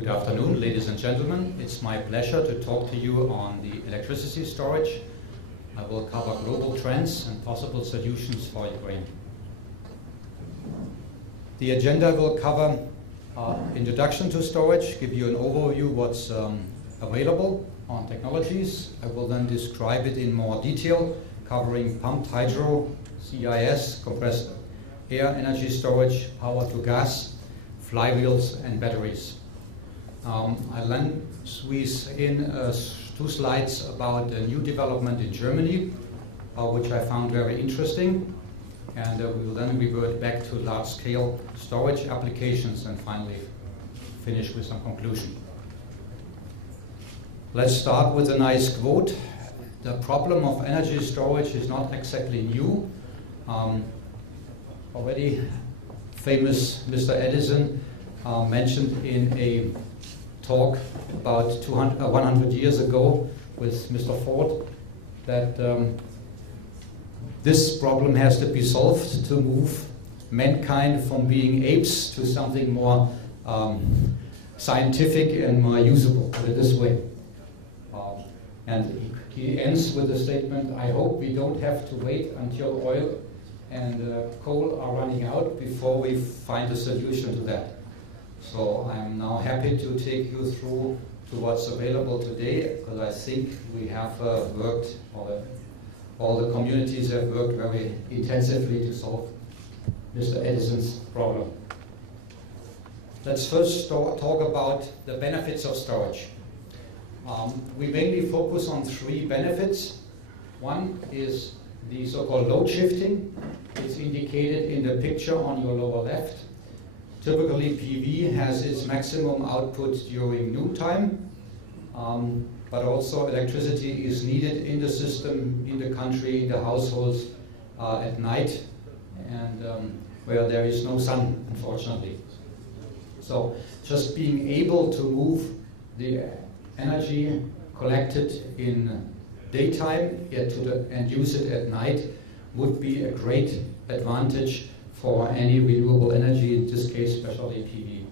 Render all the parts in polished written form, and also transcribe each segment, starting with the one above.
Good afternoon, ladies and gentlemen. It's my pleasure to talk to you on the electricity storage. I will cover global trends and possible solutions for Ukraine. The agenda will cover introduction to storage, give you an overview what's available on technologies. I will then describe it in more detail, covering pumped hydro, CIS, compressed air energy storage, power to gas, flywheels and batteries. I'll then squeeze in 2 slides about a new development in Germany, which I found very interesting, and we will then revert back to large-scale storage applications and finally finish with some conclusion. Let's start with a nice quote. The problem of energy storage is not exactly new. Already famous Mr. Edison mentioned in a talk about 100 years ago with Mr. Ford that this problem has to be solved to move mankind from being apes to something more scientific and more usable, put it this way. And he ends with a statement, I hope we don't have to wait until oil and coal are running out before we find a solution to that. So I'm now happy to take you through to what's available today, because I think we have worked, all the communities have worked very intensively to solve Mr. Edison's problem. Let's first talk about the benefits of storage. We mainly focus on 3 benefits. One is the so-called load shifting. It's indicated in the picture on your lower left. Typically, PV has its maximum output during noontime, but also electricity is needed in the system, in the country, in the households at night, and where there is no sun, unfortunately. So just being able to move the energy collected in daytime and use it at night would be a great advantage for any renewable energy, in this case especially PV.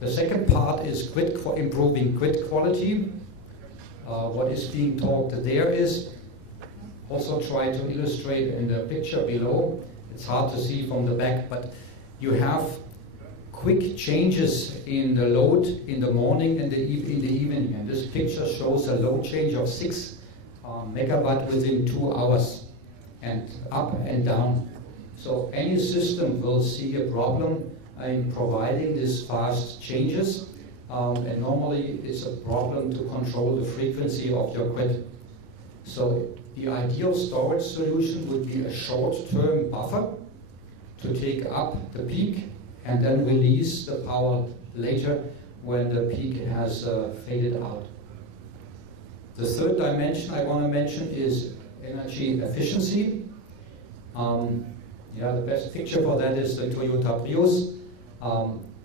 The second part is improving grid quality. What is being talked there is, also try to illustrate in the picture below, it's hard to see from the back, but you have quick changes in the load in the morning and in the evening. And this picture shows a load change of 6 megawatt within 2 hours, and up and down. So any system will see a problem in providing these fast changes, and normally it's a problem to control the frequency of your grid. So the ideal storage solution would be a short-term buffer to take up the peak and then release the power later when the peak has faded out. The third dimension I want to mention is energy efficiency. The best picture for that is the Toyota Prius.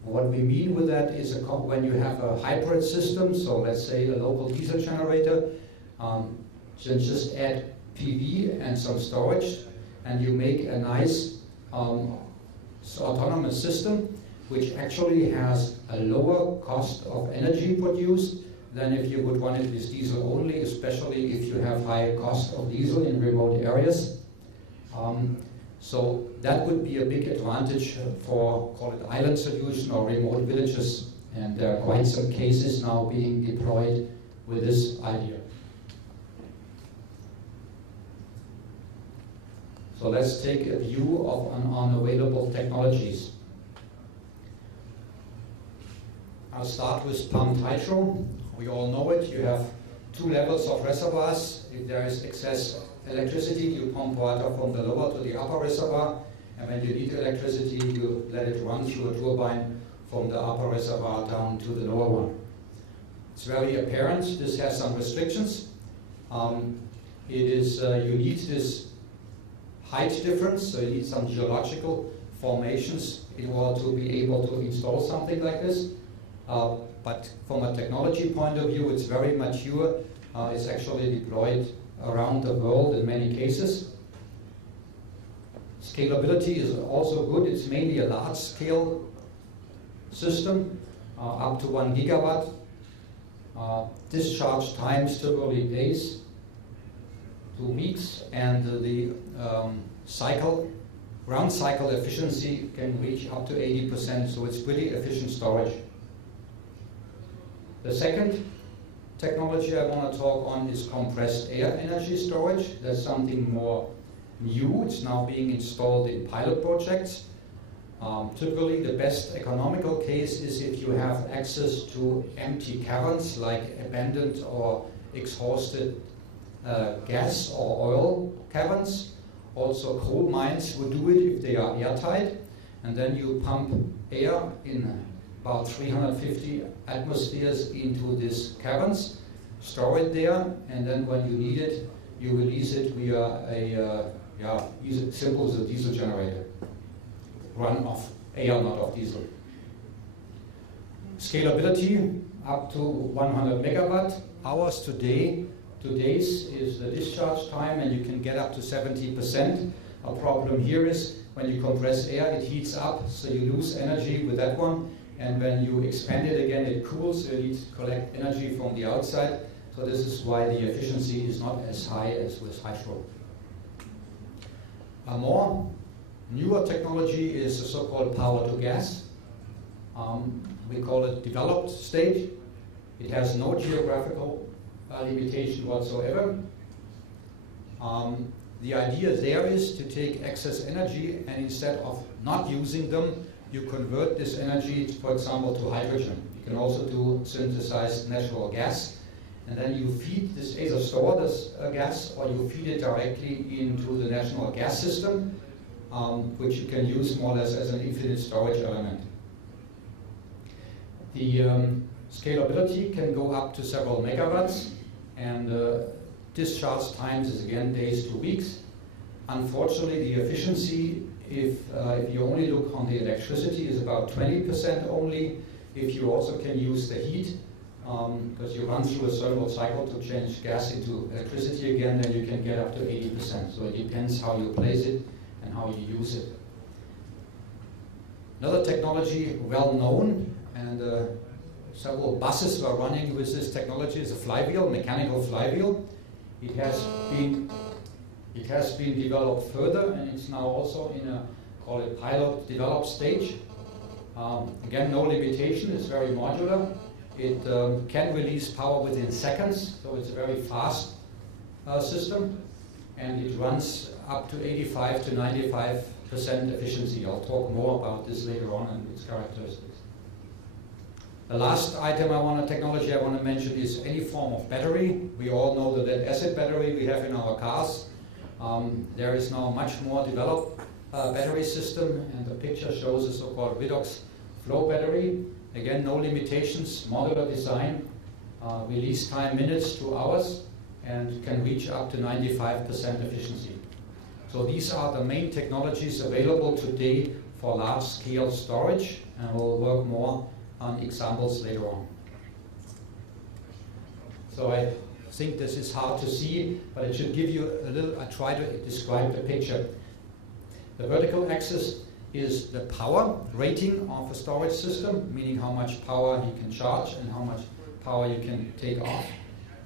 What we mean with that is when you have a hybrid system, so let's say a local diesel generator, then just add PV and some storage, and you make a nice autonomous system which actually has a lower cost of energy produced than if you would run it with diesel only, especially if you have high cost of diesel in remote areas. So that would be a big advantage for, call it island solution or remote villages, and there are quite some cases now being deployed with this idea. So let's take a view of on available technologies. I'll start with pumped hydro. We all know it. You have 2 levels of reservoirs. If there is excess electricity, you pump water from the lower to the upper reservoir, and when you need electricity, you let it run through a turbine from the upper reservoir down to the lower one. It's very apparent. This has some restrictions. You need this height difference, so you need some geological formations in order to be able to install something like this. But from a technology point of view, it's very mature. It's actually deployed around the world in many cases. Scalability is also good. It's mainly a large-scale system. up to 1 gigawatt. Discharge times typically days to weeks, and the ground cycle efficiency can reach up to 80%, so it's pretty efficient storage. The second technology I want to talk on is compressed air energy storage. That's something more new. It's now being installed in pilot projects. Typically, the best economical case is if you have access to empty caverns, like abandoned or exhausted gas or oil caverns. Also, coal mines would do it if they are airtight. And then you pump air in about 350 atmospheres into these caverns, store it there, and then when you need it, you release it via a simple as a diesel generator. Run off air, not off diesel. Scalability up to 100 megawatt hours today. Today's is the discharge time, and you can get up to 70%. A problem here is when you compress air, it heats up, so you lose energy with that one. And when you expand it again, it cools, so you need to collect energy from the outside. So this is why the efficiency is not as high as with hydro. A more newer technology is the so-called power to gas. We call it developed stage. It has no geographical limitation whatsoever. The idea there is to take excess energy, and instead of not using them, you convert this energy, for example, to hydrogen. You can also do synthesized natural gas, and then you feed this, either store this gas, or you feed it directly into the national gas system, which you can use more or less as an infinite storage element. The scalability can go up to several megawatts, and discharge times is again days to weeks. Unfortunately, the efficiency, if you only look on the electricity, is about 20% only. If you also can use the heat, because you run through a thermal cycle to change gas into electricity again, then you can get up to 80%. So it depends how you place it and how you use it. Another technology well known, and several buses were running with this technology, is a flywheel, mechanical flywheel. It has been developed further, and it's now also in a, call it pilot developed stage. Again, no limitation, it's very modular. It can release power within seconds, so it's a very fast system, and it runs up to 85 to 95% efficiency. I'll talk more about this later on and its characteristics. The last technology I want to mention is any form of battery. We all know the lead acid battery we have in our cars. There is now much more developed battery system, and the picture shows a so-called redox flow battery. Again, no limitations, modular design, release time minutes to hours, and can reach up to 95% efficiency. So these are the main technologies available today for large-scale storage, and we'll work more on examples later on. So I think this is hard to see, but it should give you a little, I try to describe the picture. The vertical axis is the power rating of a storage system, meaning how much power you can charge and how much power you can take off.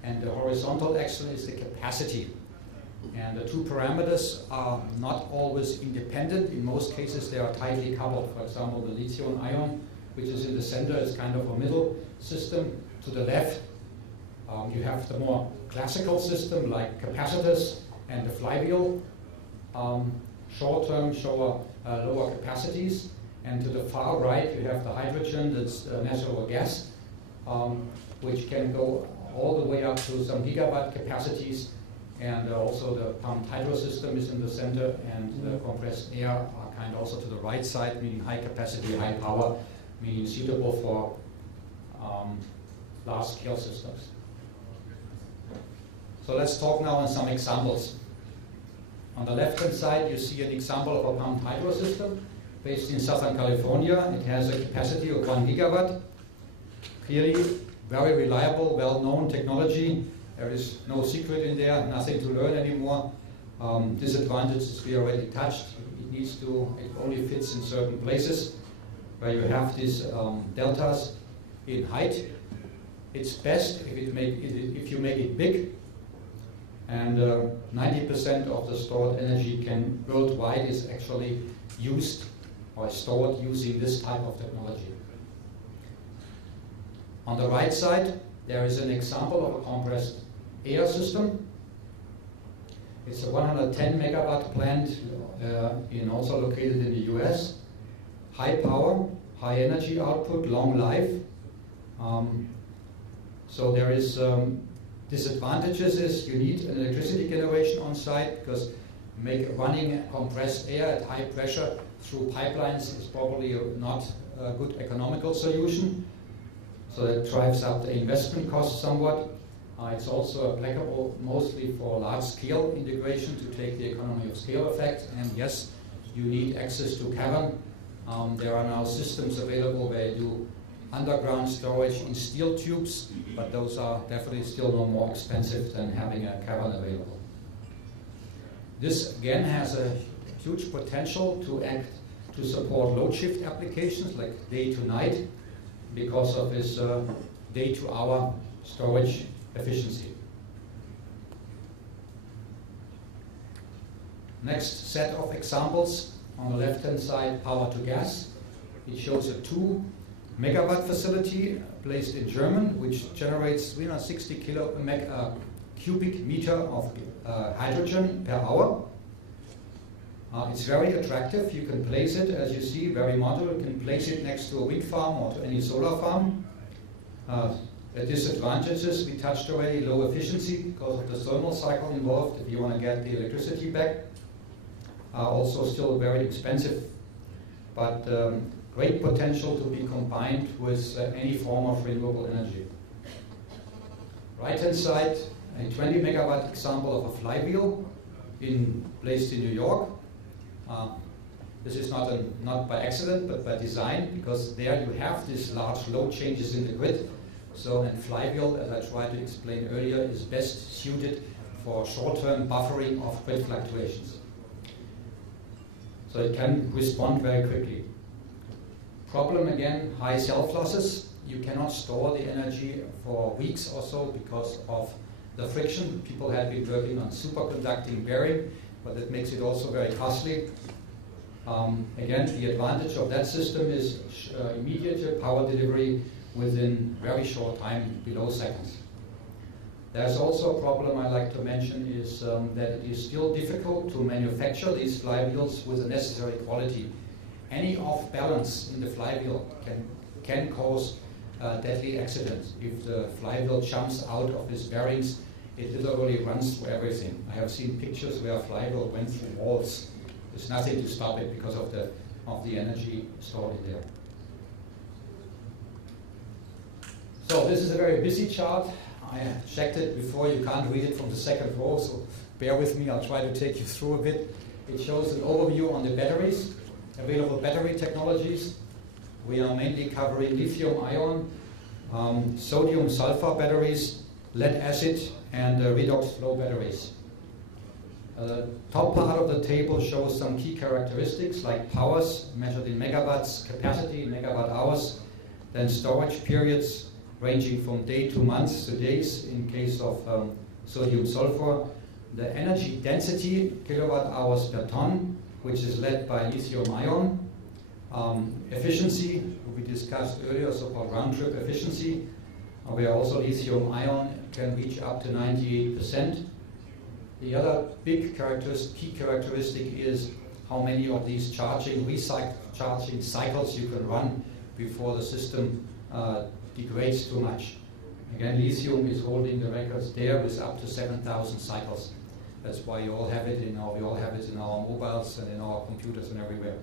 And the horizontal axis is the capacity. And the two parameters are not always independent. In most cases, they are tightly coupled. For example, the lithium ion, which is in the center, is kind of a middle system. To the left, you have the more classical system like capacitors and the flywheel. Short-term show lower capacities. And to the far right, you have the hydrogen, that's natural gas, which can go all the way up to some gigawatt capacities. And also the pumped hydro system is in the center, and the compressed air are kind of also to the right side, meaning high capacity, high power, meaning suitable for large-scale systems. So let's talk now on some examples. On the left-hand side, you see an example of a pumped hydro system based in Southern California. It has a capacity of 1 gigawatt. Clearly, very reliable, well-known technology. There is no secret in there, nothing to learn anymore. Disadvantages we already touched. It only fits in certain places where you have these deltas. in height. It's best if you make it big, and 90% of the stored energy worldwide is actually used or stored using this type of technology. On the right side, there is an example of a compressed air system. It's a 110 megawatt plant also located in the US. High power, high energy output, long life. So there is disadvantages is you need an electricity generation on site, because running compressed air at high pressure through pipelines is probably not a good economical solution. So that drives up the investment cost somewhat. It's also applicable mostly for large-scale integration to take the economy of scale effect. And yes, you need access to cavern. There are now systems available where you do underground storage in steel tubes, but those are definitely still no more expensive than having a cavern available. This again has a huge potential to support load shift applications like day to night, because of this day-to-hour storage efficiency. Next set of examples. On the left-hand side, power to gas. It shows a 2 megawatt facility placed in Germany, which generates 360 cubic meter of hydrogen per hour. It's very attractive. You can place it, as you see, very modular. You can place it next to a wind farm or to any solar farm. The disadvantages we touched already: low efficiency because of the thermal cycle involved if you want to get the electricity back. Also still very expensive, but great potential to be combined with any form of renewable energy. Right-hand side, a 20 megawatt example of a flywheel placed in New York. This is not by accident, but by design, because there you have these large load changes in the grid. So, and flywheel, as I tried to explain earlier, is best suited for short-term buffering of grid fluctuations. So it can respond very quickly. Problem again, high self-losses. You cannot store the energy for weeks or so because of the friction. People have been working on superconducting bearing, but that makes it also very costly. Again, the advantage of that system is immediate power delivery within very short time, below seconds. There's also a problem I like to mention is that it is still difficult to manufacture these flywheels with the necessary quality. Any off balance in the flywheel can cause deadly accidents. If the flywheel jumps out of its bearings, it literally runs through everything. I have seen pictures where a flywheel went through walls. There's nothing to stop it because of the energy stored in there. So this is a very busy chart. I checked it before. You can't read it from the second row, so bear with me. I'll try to take you through a bit. It shows an overview on the batteries, available battery technologies. We are mainly covering lithium-ion, sodium-sulfur batteries, lead acid, and redox flow batteries. The top part of the table shows some key characteristics like powers measured in megawatts, capacity in megawatt hours, then storage periods ranging from day to months to days in case of sodium sulfur, the energy density, kilowatt hours per ton, which is led by lithium ion, efficiency, we discussed earlier, so-called round-trip efficiency, where also lithium ion can reach up to 98%. The other big key characteristic is how many of these charging cycles you can run before the system degrades too much. Again, lithium is holding the records there with up to 7,000 cycles. That's why we all have it in our mobiles and in our computers and everywhere.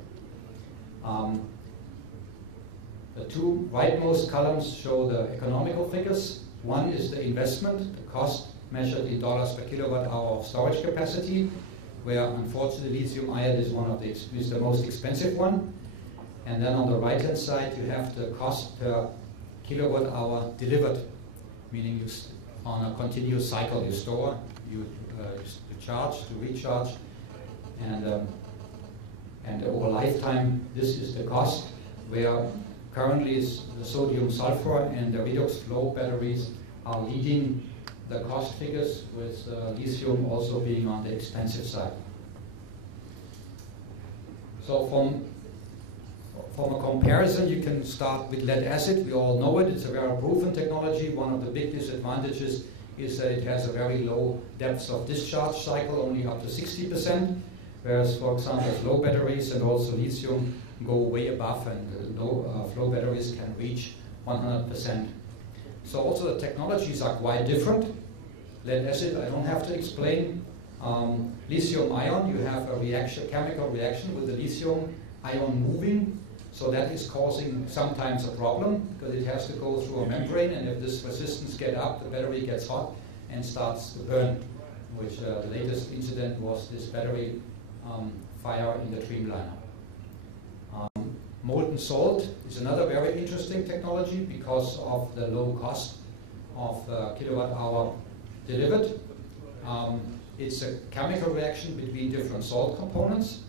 The two rightmost columns show the economical figures. One is the investment, the cost measured in dollars per kilowatt hour of storage capacity, where unfortunately lithium ion is the most expensive one. And then on the right-hand side, you have the cost per kilowatt hour delivered, meaning on a continuous cycle you store, you charge, to recharge, and over lifetime this is the cost, where currently the sodium sulfur and the redox flow batteries are leading the cost figures, with lithium also being on the expensive side. So from a comparison, you can start with lead acid. We all know it. It's a very proven technology. One of the big disadvantages is that it has a very low depth of discharge cycle, only up to 60%, whereas, for example, flow batteries and also lithium go way above, and low flow batteries can reach 100%. So also the technologies are quite different. Lead acid, I don't have to explain. Lithium ion, you have a reaction, chemical reaction with the lithium ion moving. So that is causing sometimes a problem, because it has to go through a membrane, and if this resistance gets up, the battery gets hot and starts to burn, which the latest incident was this battery fire in the Dreamliner. Molten salt is another very interesting technology because of the low cost of kilowatt hour delivered. It's a chemical reaction between different salt components.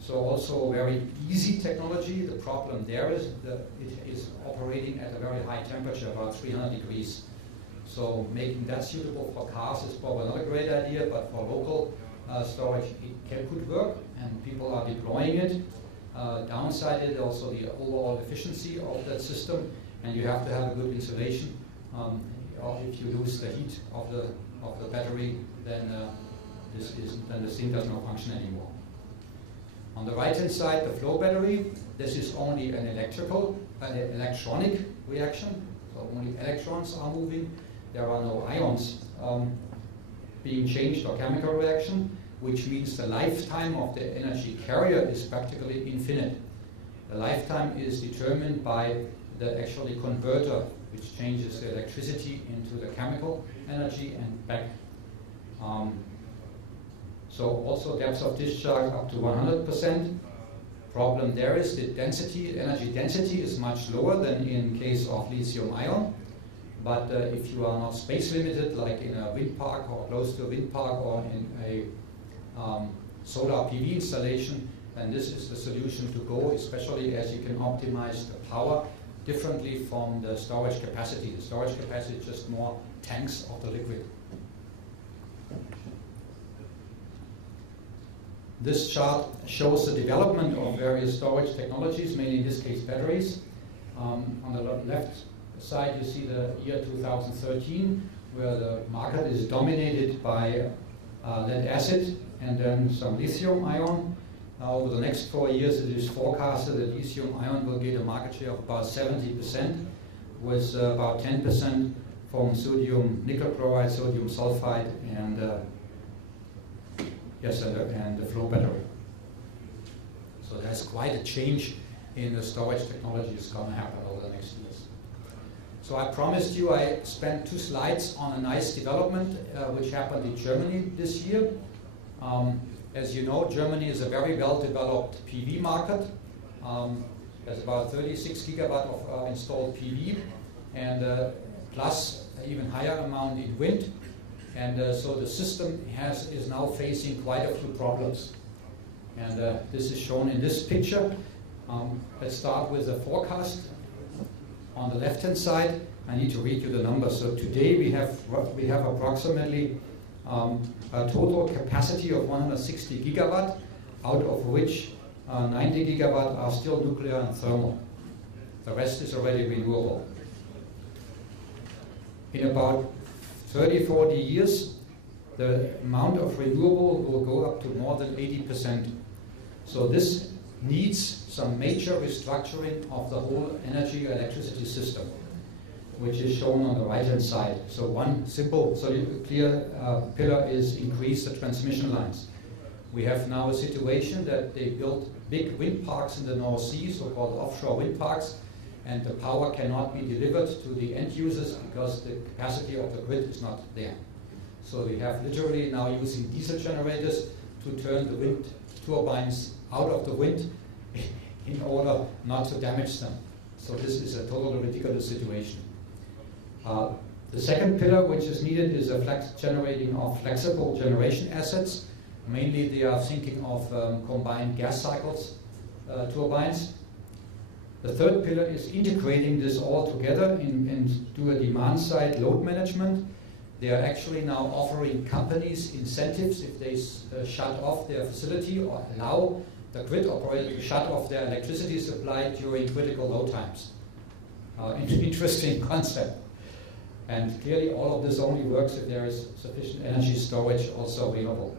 So also a very easy technology. The problem there is that it is operating at a very high temperature, about 300 degrees. So making that suitable for cars is probably not a great idea, but for local storage it could work, and people are deploying it. Downside is also the overall efficiency of that system, and you have to have a good insulation. Or if you lose the heat of the battery, then the thing does not function anymore. On the right-hand side, the flow battery. This is only an electronic reaction, so only electrons are moving. There are no ions being changed or chemical reaction, which means the lifetime of the energy carrier is practically infinite. The lifetime is determined by the actually converter, which changes the electricity into the chemical energy and back. So also depth of discharge up to 100%. Problem there is the density, energy density is much lower than in case of lithium ion. But if you are not space limited, like in a wind park or close to a wind park or in a solar PV installation, then this is the solution to go, especially as you can optimize the power differently from the storage capacity. The storage capacity is just more tanks of the liquid. This chart shows the development of various storage technologies, mainly in this case batteries. On the left side you see the year 2013, where the market is dominated by lead acid and then some lithium ion. Over the next 4 years it is forecasted that lithium ion will get a market share of about 70%, with about 10% from sodium nickel chloride, sodium sulfide, and and the flow battery. So there's quite a change in the storage technology that's going to happen over the next years. So I promised you I spent 2 slides on a nice development which happened in Germany this year. As you know, Germany is a very well-developed PV market. There's about 36 gigawatt of installed PV, and plus an even higher amount in wind. And so the system is now facing quite a few problems. And this is shown in this picture. Let's start with the forecast. On the left-hand side, I need to read you the numbers. So today we have approximately a total capacity of 160 gigawatt, out of which 90 gigawatt are still nuclear and thermal. The rest is already renewable. In about 30-40 years, the amount of renewable will go up to more than 80%. So this needs some major restructuring of the whole energy electricity system, which is shown on the right-hand side. So one simple, clear pillar is increase the transmission lines. We have now a situation that they built big wind parks in the North Sea, so-called offshore wind parks, and the power cannot be delivered to the end users because the capacity of the grid is not there. So we have literally now using diesel generators to turn the wind turbines out of the wind in order not to damage them. So this is a totally ridiculous situation. The second pillar which is needed is a generating of flexible generation assets. Mainly they are thinking of combined gas cycles turbines. The third pillar is integrating this all together and do a demand-side load management. They are actually now offering companies incentives if they shut off their facility or allow the grid operator to shut off their electricity supply during critical load times. Interesting concept. And clearly all of this only works if there is sufficient energy storage also available.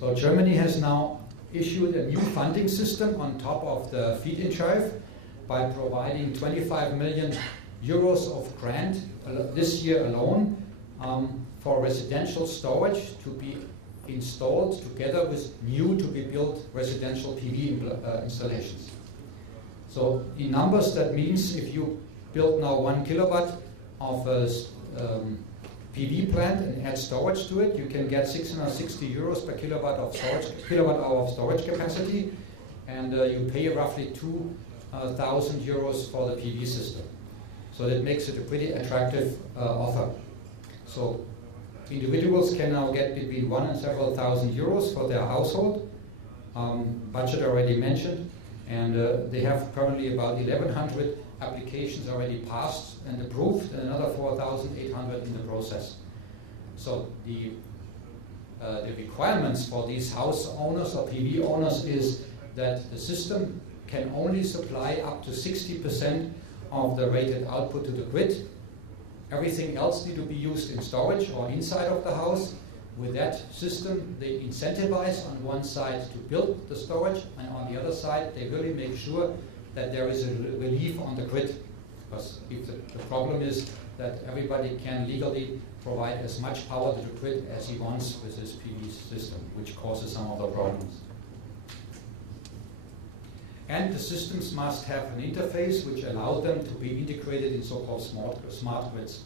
So Germany has now issued a new funding system on top of the feed-in tariff by providing 25 million euros of grant this year alone for residential storage to be installed together with new to be built residential PV installations. So in numbers, that means if you build now 1 kilowatt of a PV plant and add storage to it, you can get 660 euros per kilowatt hour of storage capacity, and you pay roughly 2,000 euros for the PV system. So that makes it a pretty attractive offer. So individuals can now get between 1 and several thousand euros for their household, budget already mentioned, and they have currently about 1,100 applications already passed and approved, and another 4,800 in the process. So the requirements for these house owners or PV owners is that the system can only supply up to 60% of the rated output to the grid. Everything else needs to be used in storage or inside of the house. With that system, they incentivize on one side to build the storage, and on the other side, they really make sure that there is a relief on the grid. Because if the problem is that everybody can legally provide as much power to the grid as he wants with this PV system, which causes some of the problems. And the systems must have an interface which allows them to be integrated in so-called smart grids.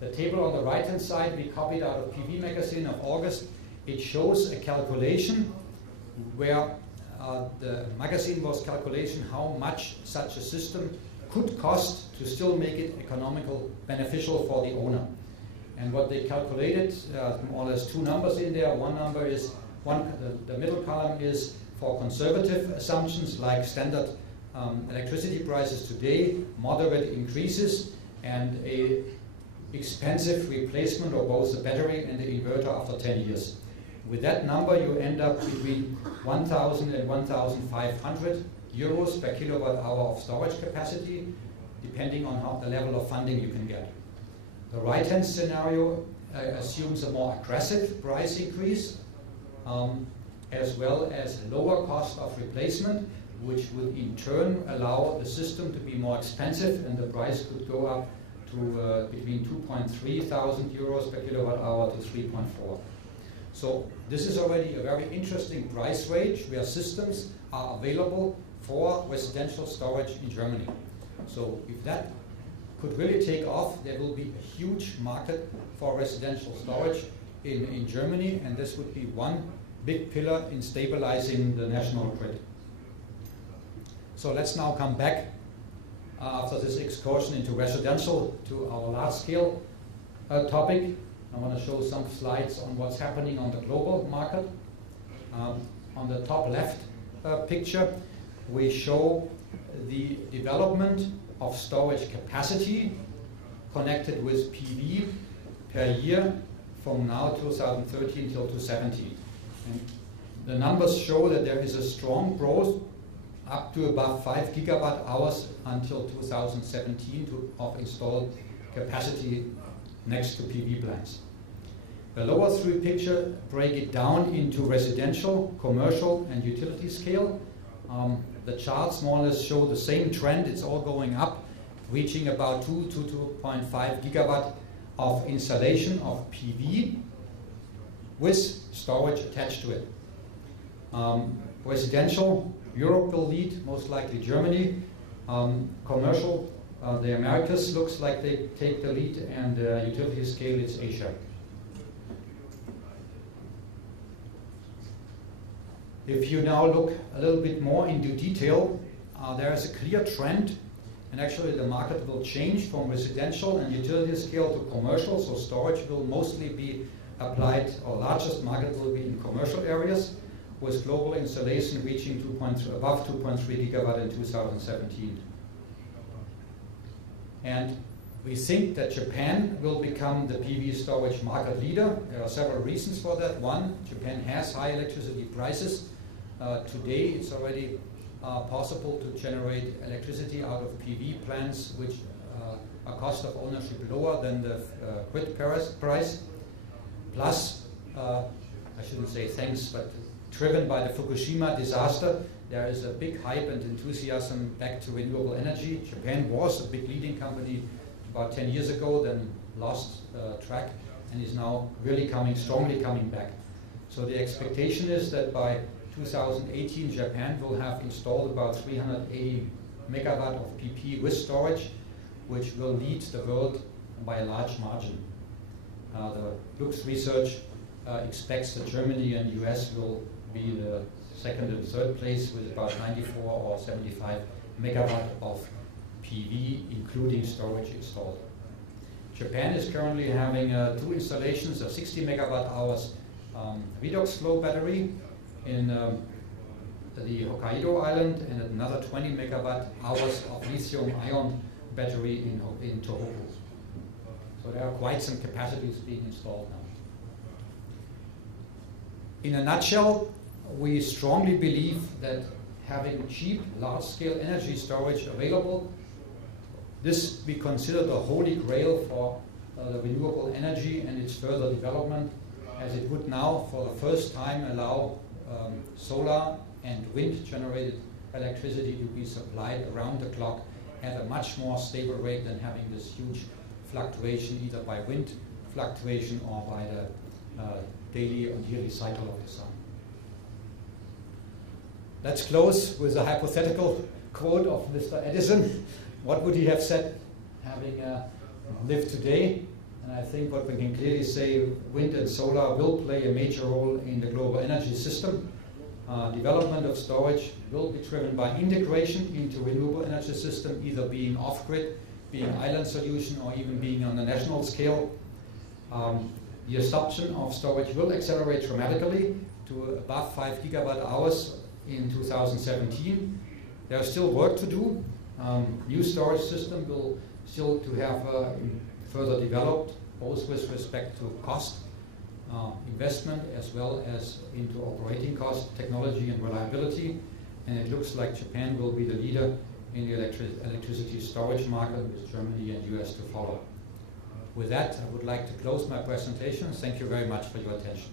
The table on the right-hand side we copied out of PV Magazine of August. It shows a calculation where the magazine was calculating how much such a system could cost to still make it economical, beneficial for the owner. And what they calculated, more or less two numbers in there. One number is, the middle column is for conservative assumptions like standard electricity prices today, moderate increases, and a expensive replacement of both the battery and the inverter after 10 years. With that number, you end up between 1,000 and 1,500 euros per kilowatt hour of storage capacity, depending on how the level of funding you can get. The right-hand scenario assumes a more aggressive price increase, as well as lower cost of replacement, which would in turn allow the system to be more expensive, and the price could go up to between 2.3 thousand euros per kilowatt hour to 3.4. So this is already a very interesting price range where systems are available for residential storage in Germany. So if that could really take off, there will be a huge market for residential storage in Germany, and this would be one big pillar in stabilizing the national grid. So let's now come back after this excursion into residential to our large-scale topic. I want to show some slides on what's happening on the global market. On the top left picture, we show the development of storage capacity connected with PV per year from now 2013 till 2017. And the numbers show that there is a strong growth up to about 5 gigawatt hours until 2017 of installed capacity next to PV plants. The lower three pictures break it down into residential, commercial, and utility scale. The charts more or less show the same trend. It's all going up, reaching about 2 to 2.5 gigawatt of installation of PV with storage attached to it. Residential, Europe will lead, most likely Germany. Commercial, the Americas looks like they take the lead, and utility scale, it's Asia. If you now look a little bit more into detail, there is a clear trend, and actually the market will change from residential and utility scale to commercial, so storage will mostly be applied, or largest market will be in commercial areas, with global installation reaching above 2.3 gigawatt in 2017. And we think that Japan will become the PV storage market leader. There are several reasons for that. One, Japan has high electricity prices. Today it's already possible to generate electricity out of PV plants which are cost of ownership lower than the grid price. Plus, I shouldn't say thanks, but driven by the Fukushima disaster, there is a big hype and enthusiasm back to renewable energy. Japan was a big leading company about 10 years ago, then lost track, and is now really strongly coming back. So the expectation is that by 2018, Japan will have installed about 380 megawatt of PP with storage, which will lead the world by a large margin. The Lux Research expects that Germany and US will be the second and third place with about 94 or 75 megawatt of PV, including storage installed. Japan is currently having 2 installations of 60 megawatt hours redox flow battery in the Hokkaido island, and another 20 megawatt hours of lithium-ion battery in Tohoku. So there are quite some capacities being installed now. In a nutshell, we strongly believe that having cheap, large-scale energy storage available, this we consider the holy grail for the renewable energy and its further development, as it would now, for the first time, allow solar and wind-generated electricity to be supplied around the clock at a much more stable rate than having this huge fluctuation, either by wind fluctuation or by the daily or yearly cycle of the sun. Let's close with a hypothetical quote of Mr. Edison. What would he have said having lived today? And I think what we can clearly say, wind and solar will play a major role in the global energy system. Development of storage will be driven by integration into renewable energy system, either being off-grid, being island solution, or even being on a national scale. The adoption of storage will accelerate dramatically to above 5 gigawatt hours in 2017. There is still work to do. New storage system will still to have further developed, both with respect to cost, investment, as well as into operating cost, technology and reliability. And it looks like Japan will be the leader in the electricity storage market, with Germany and US to follow. With that, I would like to close my presentation. Thank you very much for your attention.